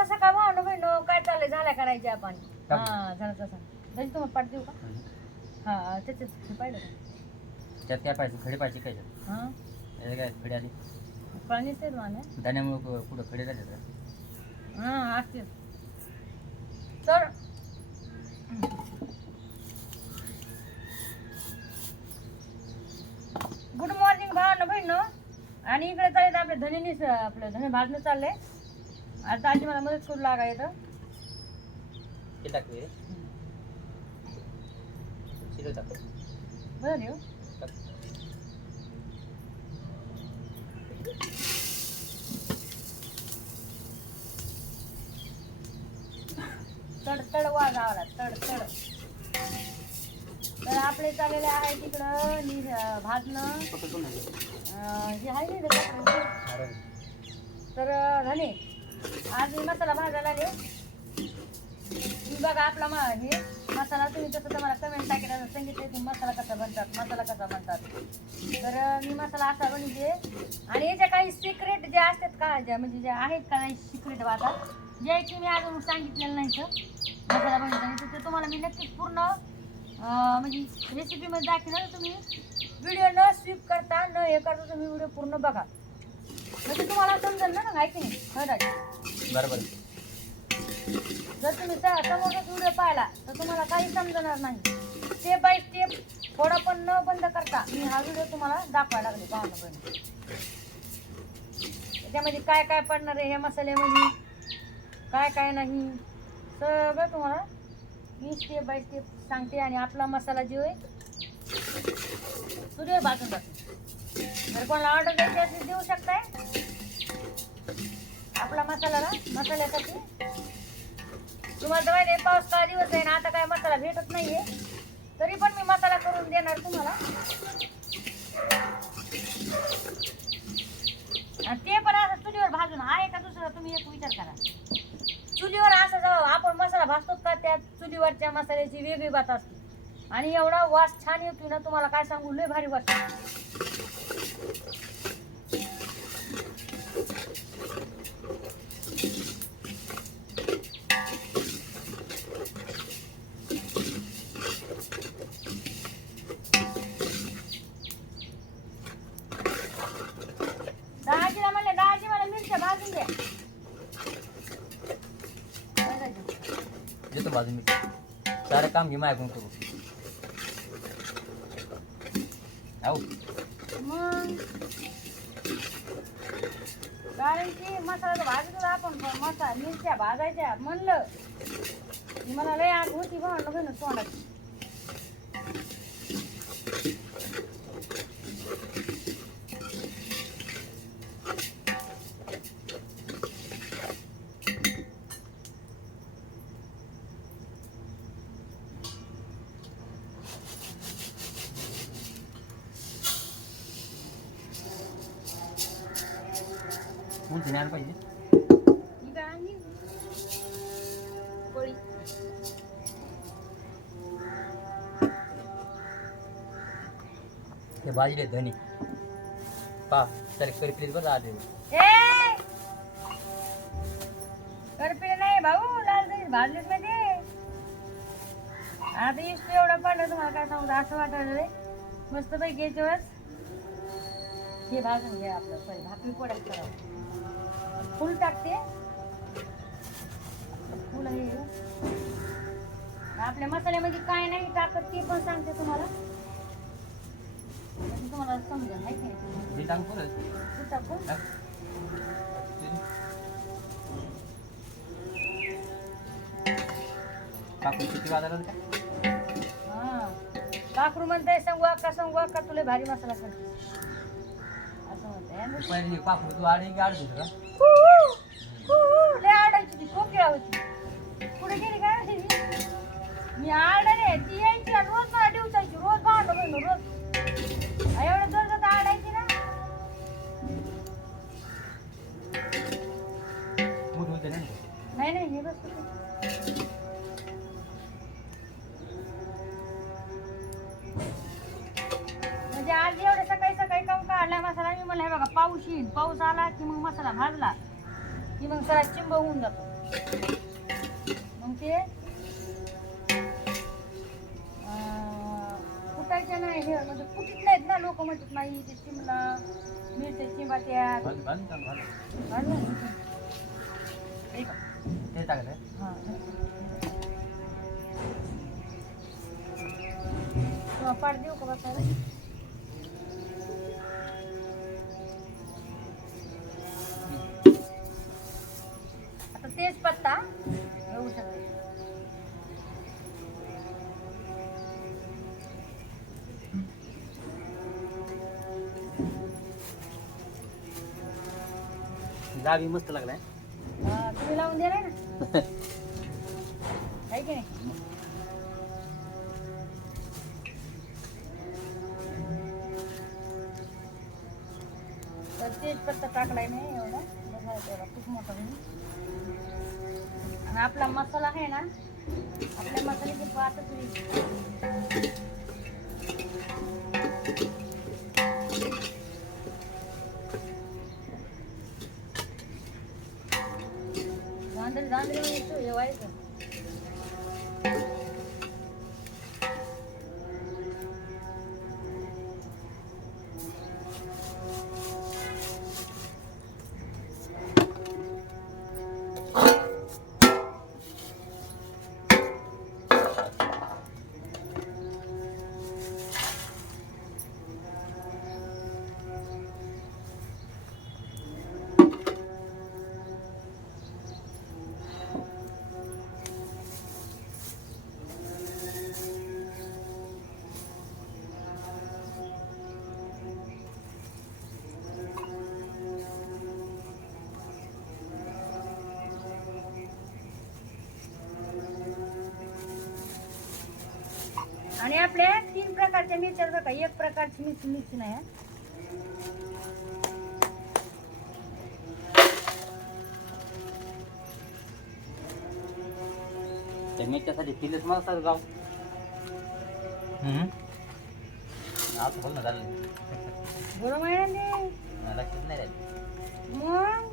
शुभ सकाळ भावनो बहिणो, काय चाललंय? झाल्या करायचे आपण. हा झालं तसं. तरी तुम्हाला पाठ देऊ का? हा त्याच्यात पाहिलं का? त्यात काय पाहिजे? खडे पाहिजे काय? हा हे काय खडे आली पाणी ते मला धान्यामुळे पुढं खडे राहतात. हा असते तर गुड मॉर्निंग भावनो बहिणो. आणि इकडे चालले आपले धनीनीच आपलं धने भाजणं चाललंय. आता आजी मला मदत करू लागायचं. किती टाकले? शिलो टाक. बरं येऊ तड तड वाजावला तड तड. तर आपले चाललेले आहे तिकडं भाजणं जे आहे ना. तर धने आज मी मसाला भाजायला आले. मी बघा आपला हे मसाला तुम्ही तसं तुम्हाला कमेंट टाकायला सांगितले की मसाला कसा बनतात. तर मी मसाला असा बनवते. आणि याच्या काही सिक्रेट जे असतात का ज्या म्हणजे ज्या आहेत का नाही सिक्रेट वाटतात जे की मी अजून सांगितलेलं नाही तर मसाला बनवताना ते तुम्हाला मी नक्कीच पूर्ण म्हणजे रेसिपीमध्ये दाखवणार. तुम्ही व्हिडिओ न स्किप करता न हे करता तुम्ही व्हिडिओ पूर्ण बघा म्हणजे तुम्हाला समजेल ना आहे की नाही. बरोबर. जर तुम्ही समोरच व्हिडिओ पाहिला तर तुम्हाला काही समजणार नाही. स्टेप बाय स्टेप थोडा पण न बंद करता मी हा व्हिडिओ तुम्हाला दाखवायला लागले पाहणं पण. त्याच्यामध्ये काय काय पडणार आहे ह्या मसाल्यामध्ये काय काय नाही सगळं तुम्हाला मी स्टेप बाय स्टेप सांगते. आणि आपला मसाला जो आहे चुलीवर भाजून जातो. जर कोणाला ऑर्डर द्यायची असेल देऊ शकताय. आपला मसाल्यासाठी तुम्हाला तर माहिती आहे पाऊस का दिवस आहे ना. आता काय मसाला भेटत नाहीये तरी पण मी मसाला करून देणार तुम्हाला. आणि ते पण असं चुलीवर भाजून आहे का दुसरं तुम्ही एक विचार करा. चुलीवर असं जाऊ आपण मसाला भाजतो का त्या चुलीवरच्या मसाल्याची वेगळी बात असते. आणि एवढा वास छान येतो ना तुम्हाला काय सांगू लय भारी वास. दाजीला म्हणले दाजी मला मिरच्या भाजून द्या. देतो भाजून मी सारे काम घे माझ्याकडून करू. मग कारण की मसाला भाजतो आपण पण मिरच्या भाजायच्या म्हणलं की मला लय आग होती भांडण घेणं तोंडाची. कोणती न्यायला पाहिजे? ही काय आणली पोळी. ते भाजले धनी पा तर करी प्लीज बघा आधी. ए करपे नाही भाऊ लाल दही भाजलेच माहिती. आता इष्ट एवढं पडलं तुम्हाला काय सांगू असं वाटायला रे मस्त पैकी याच्यावर हे भाजून घ्या. आपलं सॉरी भाकरी पोळ्या करावं. फुल टाकते फुल हे आपल्या मसाल्यामध्ये काय नाही टाकत ते पण सांगते तुम्हाला म्हणजे तुम्हाला समजेल आहे की टाकून किती वाजायला हा काकरू म्हणताय सांगू अक्का तुला भारी मसाला करते असं म्हणताय. पहिले पाखरू तू आडी गाडी का लय आडायची ती खोकळा होती. पुढे गेली काय मी आडले ती यायची रोज मला दिवसायची रोज भांडण बहिण रोज एवढं जर आडायची ना. नाही हे बस म्हणजे आज एवढं सकाळी सकाळी काम काढलाय मसाला. मी म्हणलं हे बघा पाऊस येईल पाऊस आला की मग मसाला भाजला की मग सगळा चिंब होऊन जातो. मग ते कुटायच्या नाही हे म्हणजे कुठीत नाहीत ना लोक म्हणतात नाही ते चिमला मिरच्या चिंबात्यात ते टाकलं हां किंवा पाड देऊ का बसायला आता तेच पत्ता घेऊ शकते जावी मस्त लागलाय तुम्ही लावून दिलाय ना आहे की नाही तर तेच पत्ता टाकलाय मी एवढा बघा तेवढा खूप मोठा होईल आणि आपला मसाला आहे ना आपल्या मसाल्याची पातच होईल धांदरी जेवायचं आणि आपल्या 3 प्रकारच्या मिरच्या बघा एक प्रकारची मिरची नाही हा. त्या मिरच्यासाठी तिलेच मस्त गाव आता बोल ना झालं बरोबर आहे ना ते लक्षात नाही राहिलं मग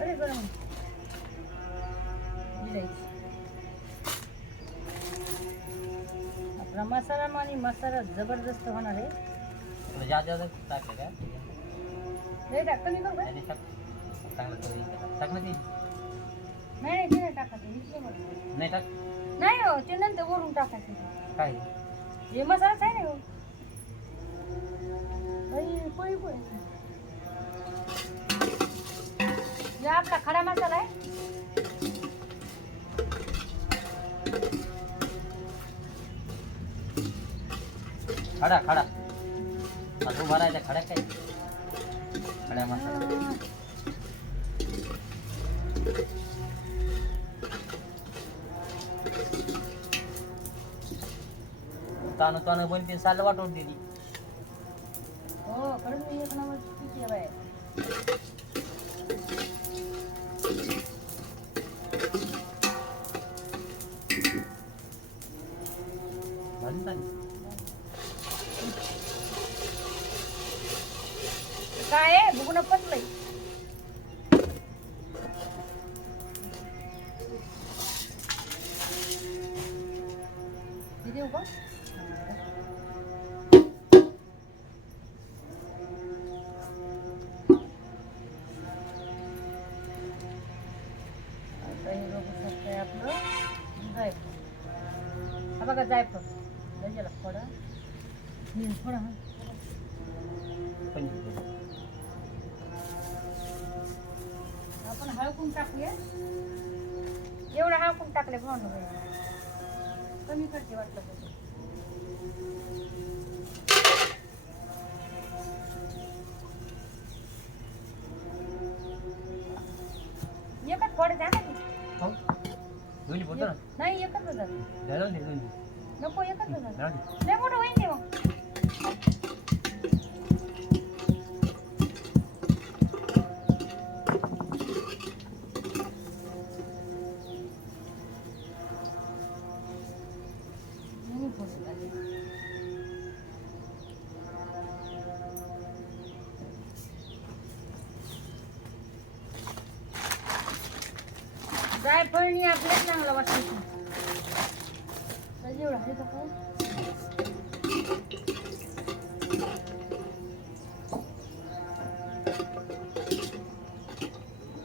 अरे गरम इलायची आपला मसाला आणि मसाला जबरदस्त होणार आहे तुला जास्त टाकलं का लय टाक कमी करू का त्याने चांगलं करून टाक ना ती नाही ते नाही टाकायचं इथलं बरं. नाही टाक नाही हो ते नंतर वरून टाकायचं काय हे मसालाच आहे ना हो पोळी पोळी हे आपला खडा मसाला आहे खडा खडा आता उभा राहायचा खड्या काय खड्या मसाला ताणू ताणू बनते साल वाटून दिली हो खरंच मी एक नंबर किती आहे बाय काय आहे भुगणं पतलंय हे देऊ का आता हे बघू शकते आपलं जायफळ हा बघा जायफळ त्याच्याला थोडा थोडा हा आपण हळकून टाकूया एवढं हळकून टाकले भावना कमी करते वाटलं तसं एकच थोडं द्या ना नाही एकच हजार नको एकच हजार नाही मोठं होईन ते मग जायफळणी आपल्याला चांगला वाटायचं एवढं आहे का काय?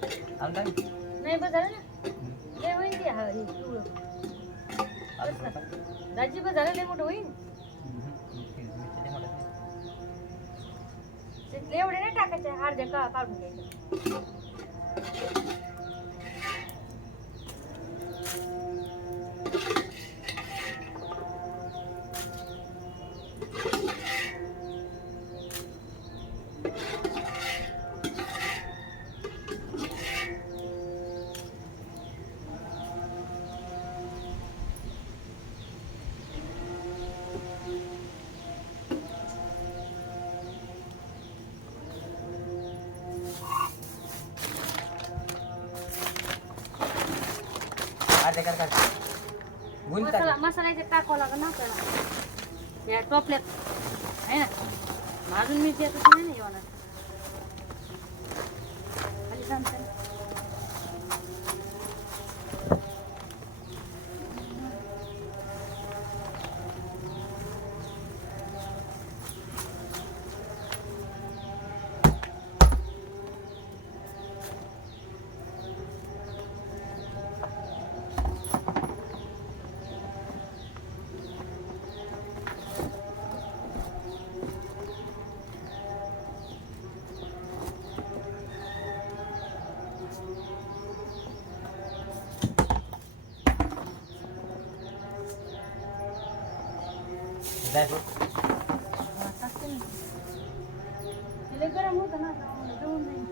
नाही बस झालं ना लय होईल की हा हे पिवळं. दाजी बस झालं लय मोठं होईल तिथले एवढे नाही टाकायचे अर्ध्या का काढून घ्यायचं. मसाला मसाला याच्यात टाकावं लागेल ना आपल्याला या टोपल्यात आहे ना. अजून मिरची येतच नाही ना येणार खाली सांगते गरम होतं ना जळून जाईल.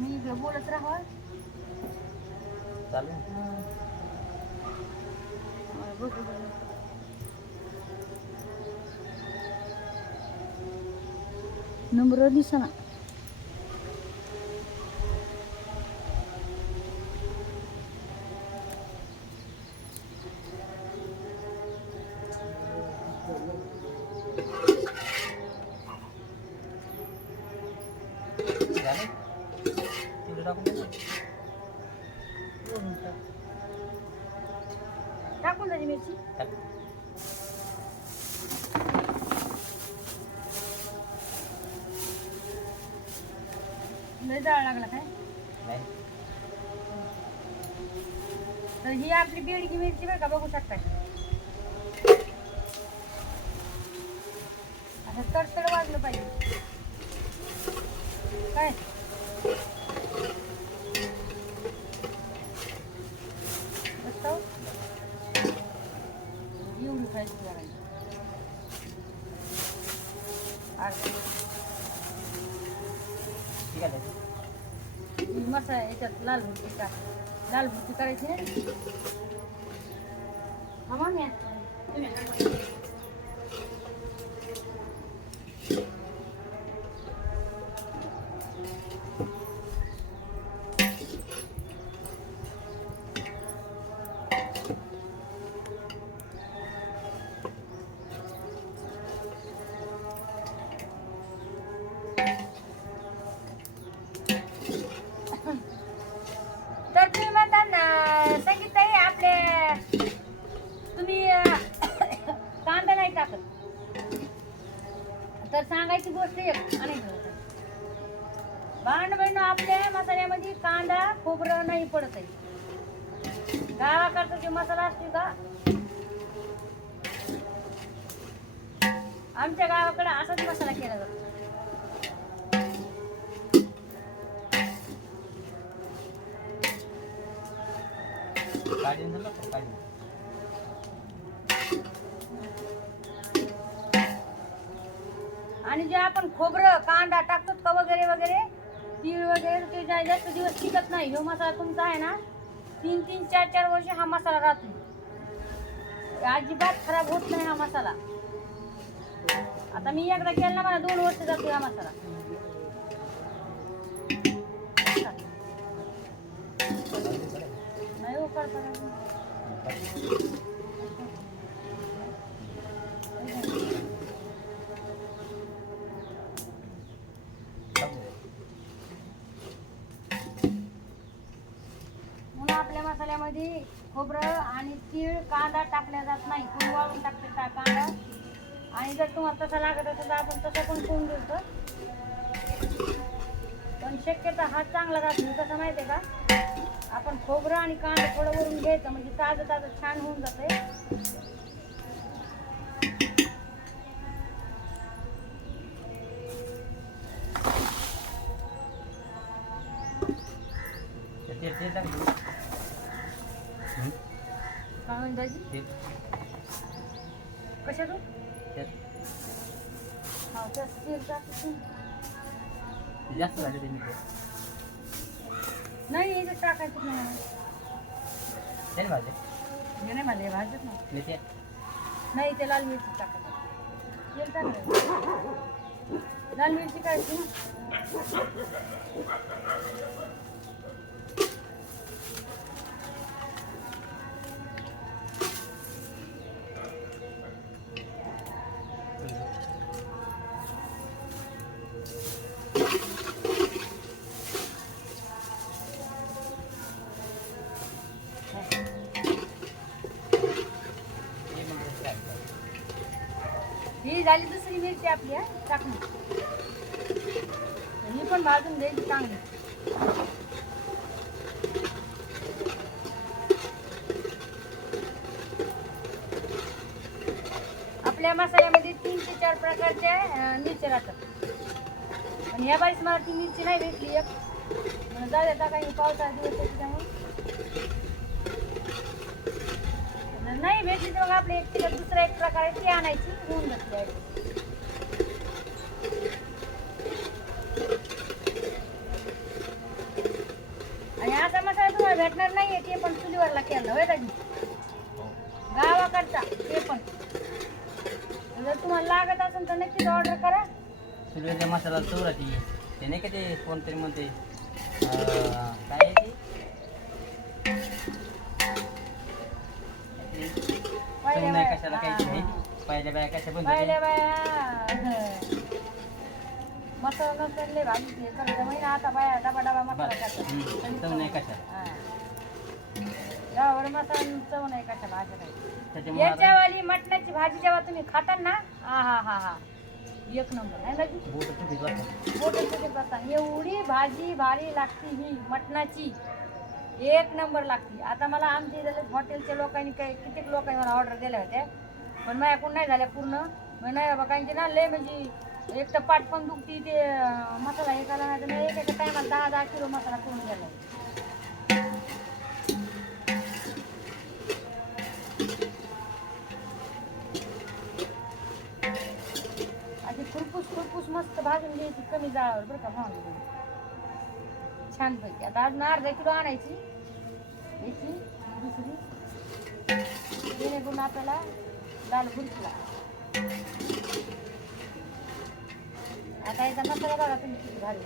मी बोलत राहा चालू नंबर दिसना टाकून द्यायची मिरची. लय जाळ लागला काय तर ही आपली बेडकी मिरची बरं का बघू शकता असं तडतड वाजलं पाहिजे काय एवढी खायची करायची मसाला याच्यात लाल भुर्जी करायची नाही हा मग तर तुम्ही म्हणता ना संगीताई आपले तुम्ही कांदा नाही टाकत तर सांगायची गोष्ट एक अनेक भांड बहिण आपल्या मसाल्यामध्ये कांदा खोबरं नाही पडत आहे. गावाकडचा जे मसाला असतो का आमच्या गावाकडे असाच मसाला केला जातो. आणि जे आपण खोबरं कांदा टाकतो का वगैरे वगैरे तीळ वगैरे ते जास्त दिवस टिकत नाही. ह्यो मसाला तुमचा आहे ना 3-3, 4-4 वर्ष हा मसाला राहतो. अजिबात खराब होत नाही हा मसाला. आता मी एकदा केला ना, मला 2 वर्ष जातो हा मसाला. नाही हो करता. म्हणून आपल्या मसाल्यामध्ये खोबरं आणि तीळ, कांदा टाकल्या जात नाही. कोण वाळून टाकते कांदा. आणि जर तुम्हाला तसा लागत असेल तर आपण तसं पण करून देतो. पण शक्यता हा चांगला राहतो. कसं माहिती आहे का, आपण खोबरं आणि कांदा थोडं वरून घ्यायचं म्हणजे ताजं ताजं छान होऊन जाते. काय म्हणताजी कशातून हा जास्त झाले ते नाही याच्यात टाकायचं नाही. ते भाजी हे नाही मला भाजत नाही. मेथी नाही ते लाल मिरची टाकायची. तेल टाकायचं. लाल मिरची काढायची ना. ही झाली दुसरी मिरची आपली टाकून. ही पण भाजून द्यायची चांगली. आपल्या मसाल्यामध्ये 3 ते 4 प्रकारच्या मिरच्या राहतात. पण या बारीस मला ती मिरची नाही भेटली एक. म्हणून जाऊ द्या काही पावसाळा दिवस आहे त्यामुळे नाही भेटली तर मग आपली एक तिला दुसरा एक प्रकारे ती आणायची. होऊन जाते. आणि असा मसाला तुम्हाला भेटणार नाहीये ते पण चुलीवरला केलं होय दादी गावाकडचा ते पण. जर तुम्हाला लागत असेल तर नक्कीच ऑर्डर करा. चुलीवरचा मसाला चौराती ते नाही का ते कोणतरी म्हणते काय आहे ते कशाला काही नाही. पहिल्या बाया कशा बनवतात पहिल्या बाया मसाला नसले भाजी करता महिना. आता बाया डबा डबा मसाला करतात. चव नाही कशा गावावर मसाला चव नाही कशा भाज्या नाही. त्याच्यामुळे याच्यावाली मटणाची भाजी जेव्हा तुम्ही खाता ना हा एक नंबर आहे ना. एवढी भाजी भारी लागते ही मटणाची. एक नंबर लागते. आता मला आमच्या हॉटेलच्या लोकांनी कित्येक लोकांनी मला ऑर्डर दिल्या होत्या पण माझ्याकडून नाही झाल्या पूर्ण. नाही बाबा काहींची ना लय म्हणजे एक तर पाठ पण दुखती ते मसाला हे करायला नाही तर मी एका टायमाला 10-10 किलो मसाला करून गेला. अशी खुरपूस मस्त भाजून घ्यायची कमी जाळावर बरं का भावून छानपैकी. आता अजून अर्धा किलो आणायची याची दुसरी जेणेकरून आपल्याला लाल भुरकीला. आता याचा मसाला बघा तुम्ही किती भारी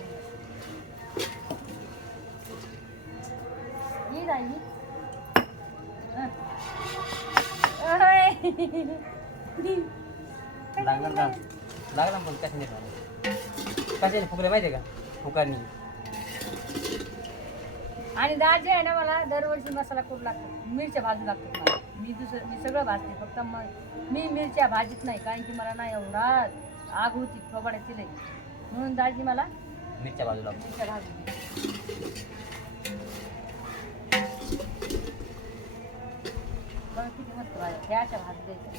ही राहिली. लागला पण कशाने फुकले माहिती आहे का फुकारनी. आणि दाजी आहे ना मला दरवर्षी मसाला खूप लागतो. मिरच्या भाजू लागतात मला. मी सगळं भाजते फक्त मी मिरच्या भाजीत नाही कारण की मला नाही एवढा आग होती थोबाड्याची लई. म्हणून दाजी मला मिरच्या भाजू लागतो. मिरच्या भाजून बघा किती मस्त भाज्या ह्या अशा भाजी द्यायच्या.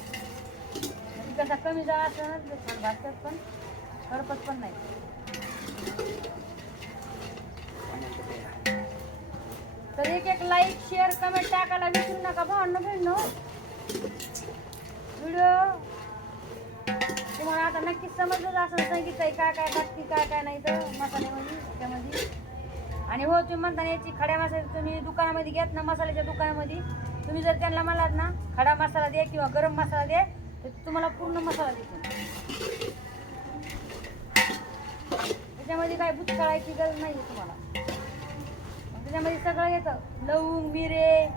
कसा कमी जाळा असं ना छान भाजतात पण करपत पण नाही. तर एक लाईक शेअर कमेंट टाकायला विसरू नका भावनो बहिणो. व्हिडिओ तुम्हाला आता नक्कीच समजलंच असं सांगितलंय काय काय टाकते काय काय नाही तर मसाल्यामध्ये त्यामध्ये आणि हो तुम्ही म्हणता ना याची खड्या मसाला तुम्ही दुकानामध्ये घेत ना मसाल्याच्या दुकानामध्ये तुम्ही जर त्यांना म्हणालात ना खडा मसाला दे किंवा गरम मसाला दे तर तुम्हाला पूर्ण मसाला देतो. त्याच्यामध्ये काय बुचकाळायची गरज नाही आहे तुम्हाला. मग त्याच्यामध्ये सगळं येतं, लवंग मिरे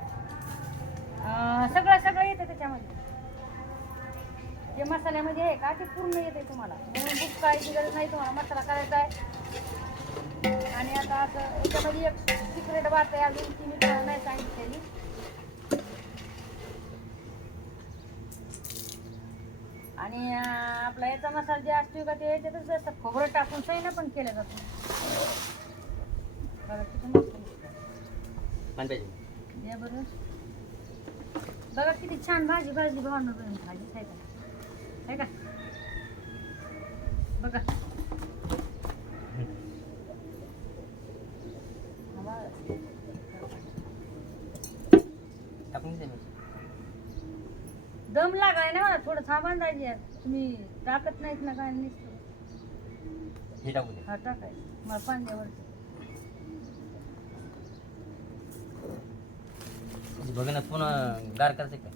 सगळं येतं त्याच्यामध्ये. जे मसाल्यामध्ये आहे का ते पूर्ण येते तुम्हाला, म्हणून बुचकाळायची गरज नाही तुम्हाला. मसाला करायचा आहे. आणि आता असं याच्यामध्ये एक सिक्रेट बात आहे अजून ती मी तुम्हाला नाही सांगितलेली. आणि आपला याचा मसाला जे असतो का ते याच्यातच असं खोबरं टाकून सैना पण केलं जातं. बघा किती मस्त या बरं. बघा किती छान भाजी भावना भाजी खायचा आहे का बघा. दम लागाय ना मला थोडं थांबा पाहिजे. तुम्ही टाकत नाहीत ना काय नुसतं हे टाकू दे. हा टाकायचं मला पाण्यावर बघ ना पुन्हा गार करायचं का.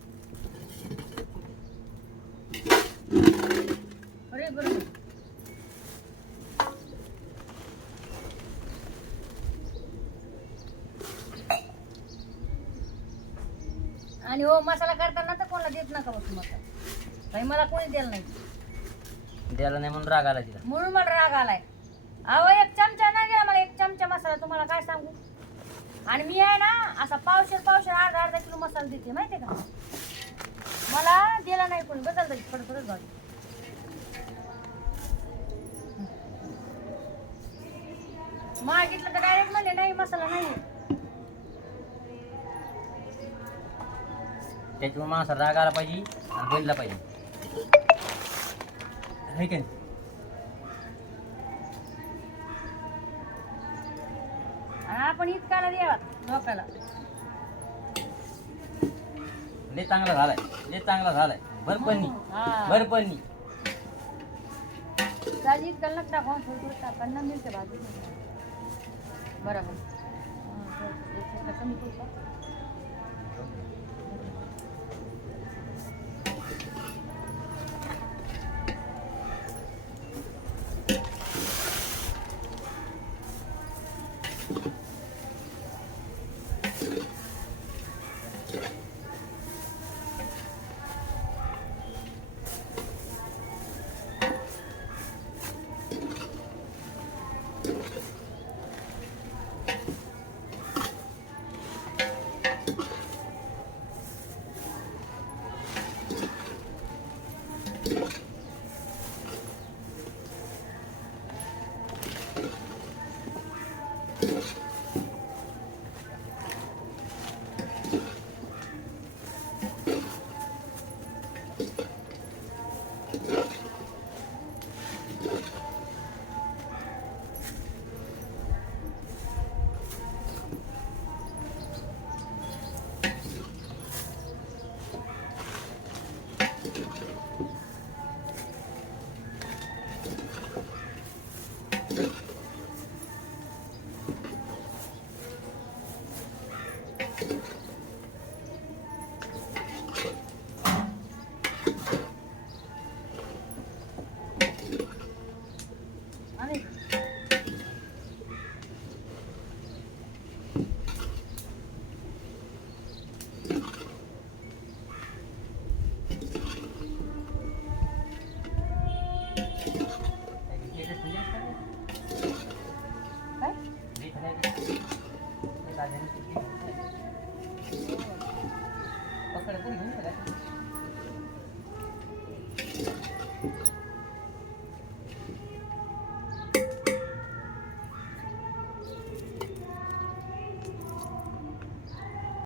अरे बरोबर. आणि हो मसाला करताना तर कोणाला देत नका बघ मसाला. काही मला कोणी द्यायला नाही. द्यायला नाही म्हणून राग आला तिला. म्हणून मला राग आलाय. अहो एक चमचा नाही द्या मला, एक चमचा मसाला तुम्हाला काय सांगू. आणि मी आहे ना असा पावशेर अर्धा किलो मसाला देते माहितीये का. मला दिला नाही कोणी बदलतं थोडं भाजी. मागितलं तर डायरेक्ट म्हणले नाही मसाला नाही. त्याच्यामुळे माणसा राग आला पाहिजे आणि बोलला पाहिजे है की नाही. आपण इतकाला द्यावा लोकाला. लय चांगला झालाय भरपणी भरपणी. भाजी इतकाला टाकून थोडं टाकांना मिळते भाजी बरोबर. कमी करू का. पकड कोणी घेऊन